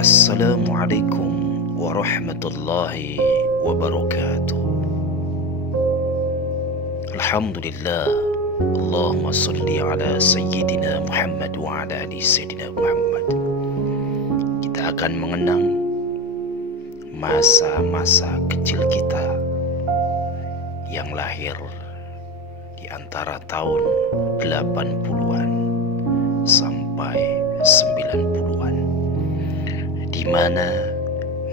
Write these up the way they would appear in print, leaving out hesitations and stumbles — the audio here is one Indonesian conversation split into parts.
Assalamualaikum warahmatullahi wabarakatuh. Alhamdulillah. Allahumma salli ala Sayyidina Muhammad wa ala ali Sayyidina Muhammad. Kita akan mengenang masa-masa kecil kita yang lahir di antara tahun 80-an sampai 90-an, di mana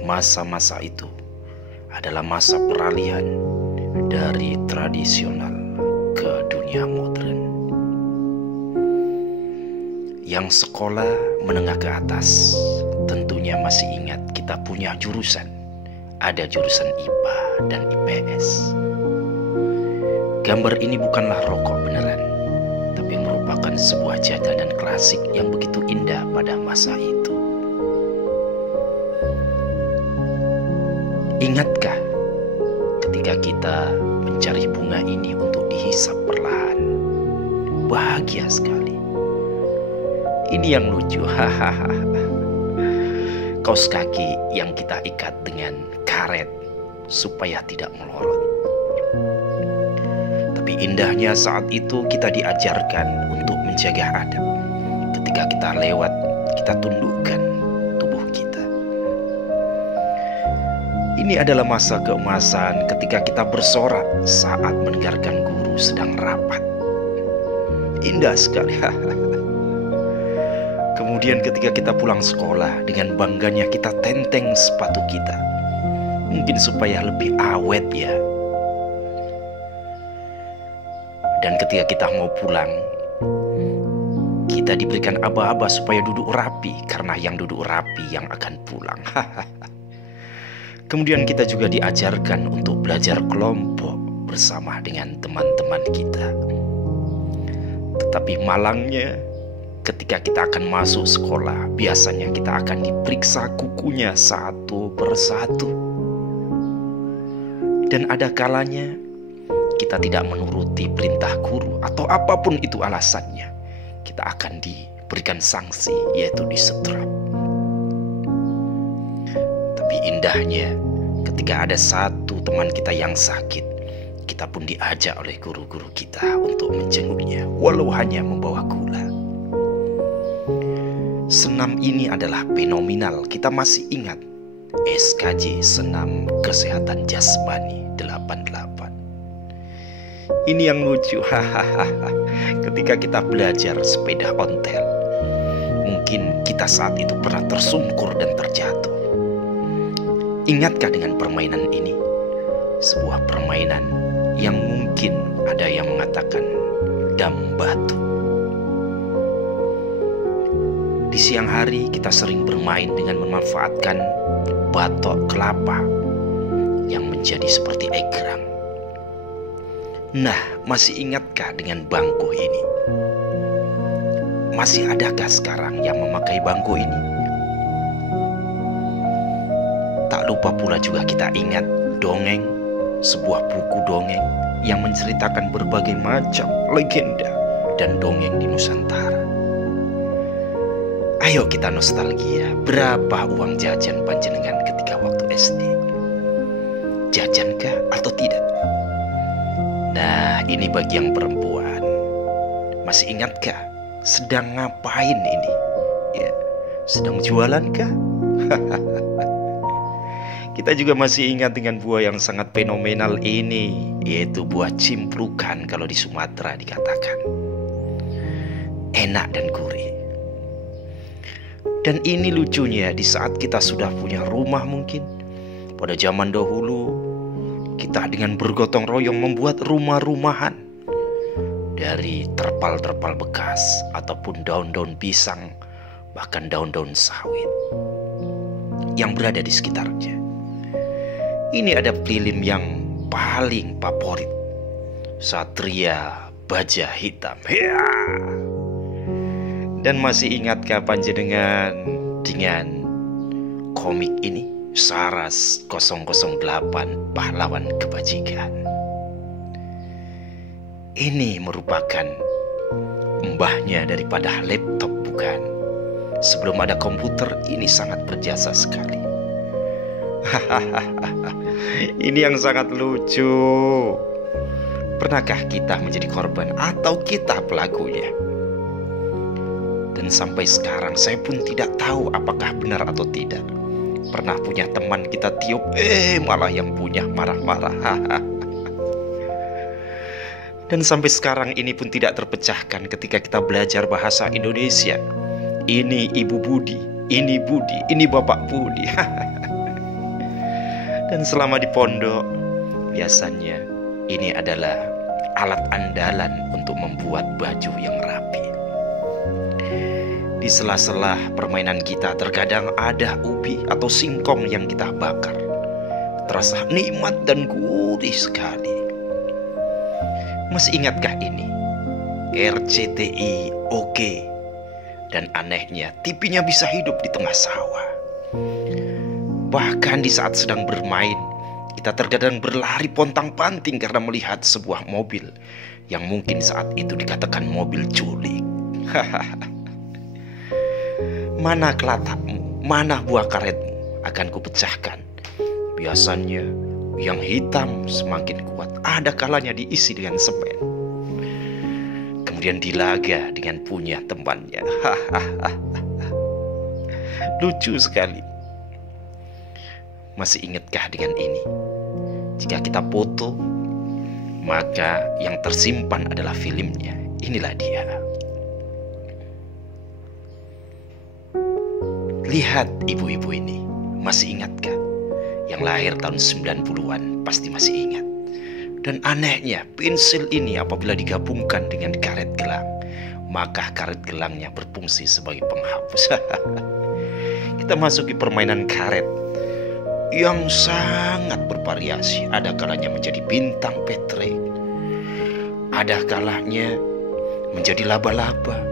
masa-masa itu adalah masa peralihan dari tradisional ke dunia modern. Yang sekolah menengah ke atas tentunya masih ingat kita punya jurusan. Ada jurusan IPA dan IPS. Gambar ini bukanlah rokok beneran, tapi merupakan sebuah jajanan klasik yang begitu indah pada masa itu. Ingatkah ketika kita mencari bunga ini untuk dihisap perlahan? Bahagia sekali. Ini yang lucu. Hahaha. Kaos kaki yang kita ikat dengan karet supaya tidak melorot. Tapi indahnya saat itu kita diajarkan untuk menjaga adab. Ketika kita lewat, kita tundukkan tubuh kita. Ini adalah masa keemasan ketika kita bersorak saat mendengarkan guru sedang rapat. Indah sekali. Kemudian ketika kita pulang sekolah, dengan bangganya kita tenteng sepatu kita. Mungkin supaya lebih awet ya. Dan ketika kita mau pulang, kita diberikan aba-aba supaya duduk rapi, karena yang duduk rapi yang akan pulang. Kemudian kita juga diajarkan untuk belajar kelompok bersama dengan teman-teman kita. Tetapi malangnya, ketika kita akan masuk sekolah, biasanya kita akan diperiksa kukunya satu persatu. Dan ada kalanya kita tidak menuruti perintah guru atau apapun itu alasannya, kita akan diberikan sanksi, yaitu disetrap. Tapi indahnya, ketika ada satu teman kita yang sakit, kita pun diajak oleh guru-guru kita untuk menjenguknya, walau hanya membawa gula. Senam ini adalah fenomenal. Kita masih ingat SKJ, Senam Kesehatan Jasmani 88. Ini yang lucu. Ketika kita belajar sepeda ontel, mungkin kita saat itu pernah tersungkur dan terjatuh. Ingatkah dengan permainan ini? Sebuah permainan yang mungkin ada yang mengatakan dam batu. Di siang hari kita sering bermain dengan memanfaatkan batok kelapa yang menjadi seperti egrang. Nah, masih ingatkah dengan bangku ini? Masih adakah sekarang yang memakai bangku ini? Tak lupa pula juga kita ingat dongeng, sebuah buku dongeng yang menceritakan berbagai macam legenda dan dongeng di Nusantara. Ayo kita nostalgia, berapa uang jajan panjenengan ketika waktu SD? Jajankah atau tidak? Nah, ini bagi yang perempuan. Masih ingatkah sedang ngapain ini? Ya, sedang jualankah? Kita juga masih ingat dengan buah yang sangat fenomenal ini, yaitu buah cimplukan kalau di Sumatera dikatakan. Enak dan gurih. Dan ini lucunya, di saat kita sudah punya rumah mungkin, pada zaman dahulu, kita dengan bergotong royong membuat rumah-rumahan dari terpal-terpal bekas ataupun daun-daun pisang, bahkan daun-daun sawit yang berada di sekitarnya. Ini ada film yang paling favorit, Satria Baja Hitam. Ya. Dan masih ingatkah panjenengan dengan komik ini, Saras 008 Pahlawan Kebajikan? Ini merupakan mbahnya daripada laptop, bukan? Sebelum ada komputer, ini sangat berjasa sekali. Ini yang sangat lucu. Pernahkah kita menjadi korban atau kita pelakunya? Dan sampai sekarang saya pun tidak tahu apakah benar atau tidak. Pernah punya teman kita tiup, malah yang punya marah-marah. Dan sampai sekarang ini pun tidak terpecahkan ketika kita belajar bahasa Indonesia. Ini Ibu Budi, ini Budi, ini Bapak Budi. Dan selama di pondok, biasanya ini adalah alat andalan untuk membuat baju yang rapi. Di sela-sela permainan kita terkadang ada ubi atau singkong yang kita bakar. Terasa nikmat dan gurih sekali. Masih ingatkah ini? RCTI oke. Dan anehnya, TV-nya bisa hidup di tengah sawah. Bahkan di saat sedang bermain, kita terkadang berlari pontang-panting karena melihat sebuah mobil yang mungkin saat itu dikatakan mobil culik. Mana kelatakmu, mana buah karetmu, akan kupecahkan. Biasanya yang hitam semakin kuat, ada kalanya diisi dengan semen, kemudian dilaga dengan punya temannya. Lucu sekali. Masih ingatkah dengan ini? Jika kita foto, maka yang tersimpan adalah filmnya. Inilah dia. Lihat ibu-ibu ini, masih ingatkah? Yang lahir tahun 90-an pasti masih ingat. Dan anehnya, pensil ini apabila digabungkan dengan karet gelang, maka karet gelangnya berfungsi sebagai penghapus. Kita masuki permainan karet yang sangat bervariasi. Ada kalanya menjadi bintang petre, ada kalanya menjadi laba-laba,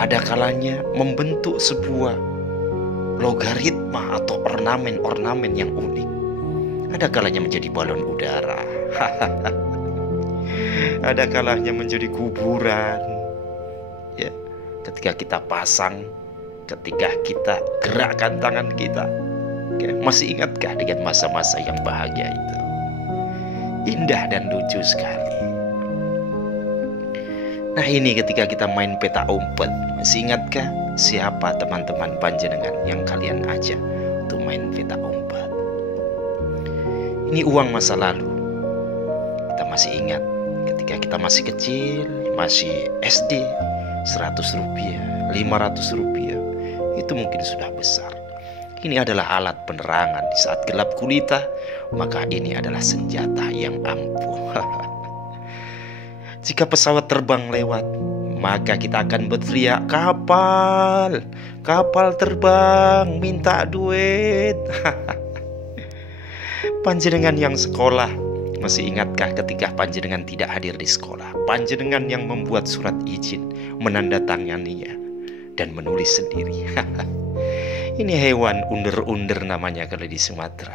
ada kalanya membentuk sebuah logaritma atau ornamen-ornamen yang unik. Ada kalanya menjadi balon udara. Ada kalanya menjadi kuburan. Ya, ketika kita pasang, ketika kita gerakkan tangan kita. Ya, masih ingatkah dengan masa-masa yang bahagia itu? Indah dan lucu sekali. Nah, ini ketika kita main peta umpet, masih ingatkah siapa teman-teman panjenengan yang kalian ajak untuk main peta umpet? Ini uang masa lalu. Kita masih ingat ketika kita masih kecil, masih SD, 100 rupiah, 500 rupiah, itu mungkin sudah besar. Ini adalah alat penerangan di saat gelap gulita, maka ini adalah senjata yang ampuh. Jika pesawat terbang lewat, maka kita akan berteriak, kapal, kapal terbang, minta duit. Panjenengan yang sekolah, masih ingatkah ketika panjenengan tidak hadir di sekolah? Panjenengan yang membuat surat izin, menandatanganinya, dan menulis sendiri. Ini hewan under-under namanya kalau di Sumatera.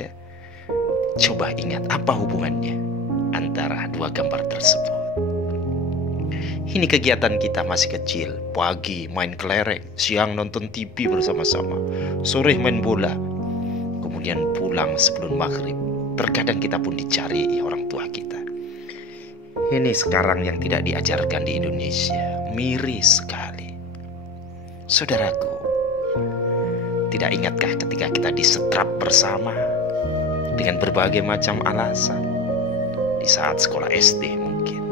Ya. Coba ingat apa hubungannya antara dua gambar tersebut. Ini kegiatan kita masih kecil. Pagi main kelereng, siang nonton TV bersama-sama, sore main bola, kemudian pulang sebelum maghrib. Terkadang kita pun dicari orang tua kita. Ini sekarang yang tidak diajarkan di Indonesia. Miris sekali. Saudaraku, tidak ingatkah ketika kita disetrap bersama dengan berbagai macam alasan di saat sekolah SD mungkin?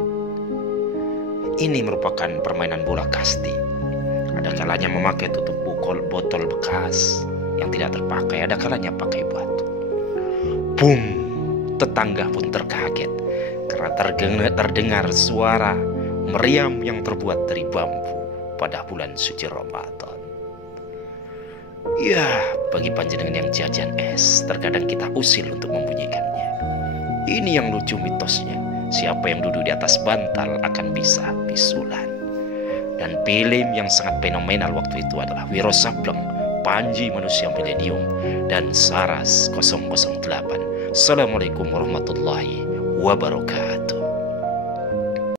Ini merupakan permainan bola kasti. Ada kalanya memakai tutup botol bekas yang tidak terpakai, ada kalanya pakai batu. Boom! Tetangga pun terkaget karena terdengar suara meriam yang terbuat dari bambu pada bulan suci Ramadan. Ya, bagi panjenengan yang jajan es, terkadang kita usil untuk membunyikannya. Ini yang lucu mitosnya. Siapa yang duduk di atas bantal akan bisa bisulan. Dan film yang sangat fenomenal waktu itu adalah Wiro Sableng, Panji Manusia Milenium, dan Saras 008. Assalamualaikum warahmatullahi wabarakatuh.